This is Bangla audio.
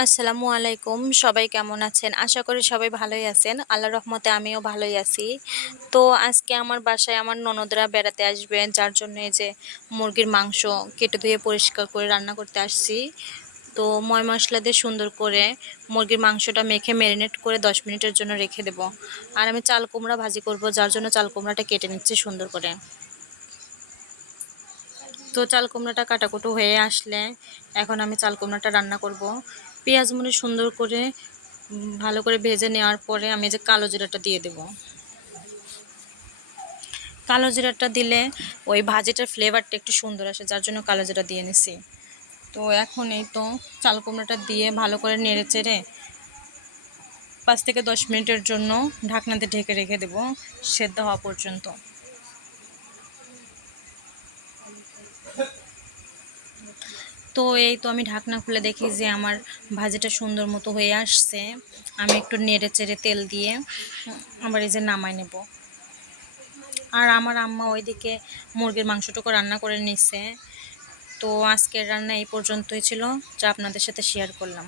আসসালামু আলাইকুম। সবাই কেমন আছেন? আশা করি সবাই ভালোই আছেন। আল্লাহর রহমতে আমিও ভালোই আছি। তো আজকে আমার বাসায় আমার ননদরা বেড়াতে আসবে। যার জন্য এই যে মুরগির মাংস কেটে ধুয়ে পরিষ্কার করে রান্না করতে আসছি। তো ময় মসলা দিয়ে সুন্দর করে মুরগির মাংসটা মেখে ম্যারিনেট করে ১০ মিনিটের জন্য রেখে দেব। আর আমি চাল কুমড়া ভাজি করব, যার জন্য চাল কুমড়াটা কেটে নিচ্ছি সুন্দর করে। তো চাল কুমড়াটা কাটাকুটো হয়ে আসলে এখন আমি চাল কুমড়াটা রান্না করব। পেঁয়াজ মরিচ সুন্দর করে ভালো করে ভেজে নেওয়ার পরে আমি যে কালো জিরাটা দিয়ে দেব। কালো জিরাটা দিলে ওই ভাজিটার ফ্লেভারটা একটু সুন্দর আসে, যার জন্য কালো জিরা দিয়ে নিছি। তো এখন এই তো চাল কুমড়াটা দিয়ে ভালো করে নেড়ে চেড়ে ৫ থেকে ১০ মিনিটের জন্য ঢাকনাতে ঢেকে রেখে দেব সেদ্ধ হওয়া পর্যন্ত। তো এই তো আমি ঢাকনা খুলে দেখি যে আমার ভাজিটা সুন্দর মতো হয়ে আসছে। আমি একটু নেড়ে চেড়ে তেল দিয়ে আবার এই যে নামাই নেব। আর আমার আম্মা ওইদিকে মুরগির মাংসটুকু রান্না করে নিছে। তো আজকের রান্না এই পর্যন্তই ছিল, যা আপনাদের সাথে শেয়ার করলাম।